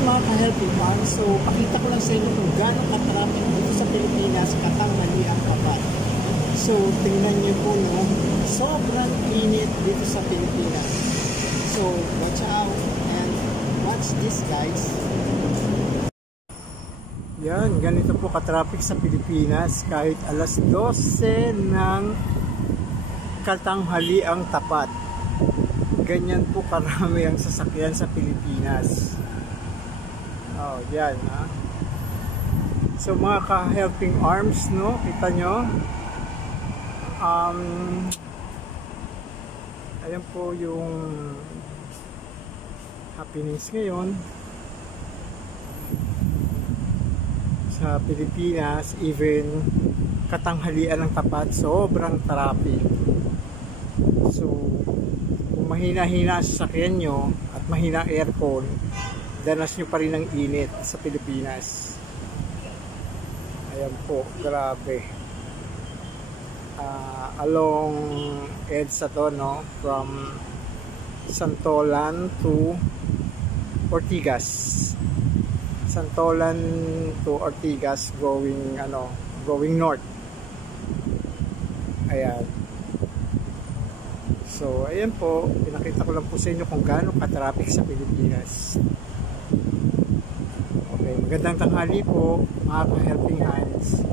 mga ka-helping man, so pakita ko lang sa inyo kung gaano ka-traffic dito sa Pilipinas katanghaliang tapat. So tingnan niyo po, no, sobrang init dito sa Pilipinas. So watch out and watch this, guys. Yan, ganito po ka-traffic sa Pilipinas kahit alas 12 ng katanghaliang tapat. Ganyan po karami ang sasakyan sa Pilipinas. Oh, yan, ha. So mga ka-helping arms, no, kita nyo. Ayan po yung happenings ngayon sa Pilipinas. Even katanghalian ng tapat, sobrang traffic. So kung mahina-hina ang sasakyan nyo at mahina aircon, danas nyo pa rin ang init sa Pilipinas. Ayan po, grabe. Along EDSA to, no, from Santolan to Ortigas. Santolan to Ortigas going north. Ayan. So ayan po, pinakita ko lang po sa inyo kung gaano ka-traffic sa Pilipinas. Okay, magandang tanghali po mga ka-helping hands.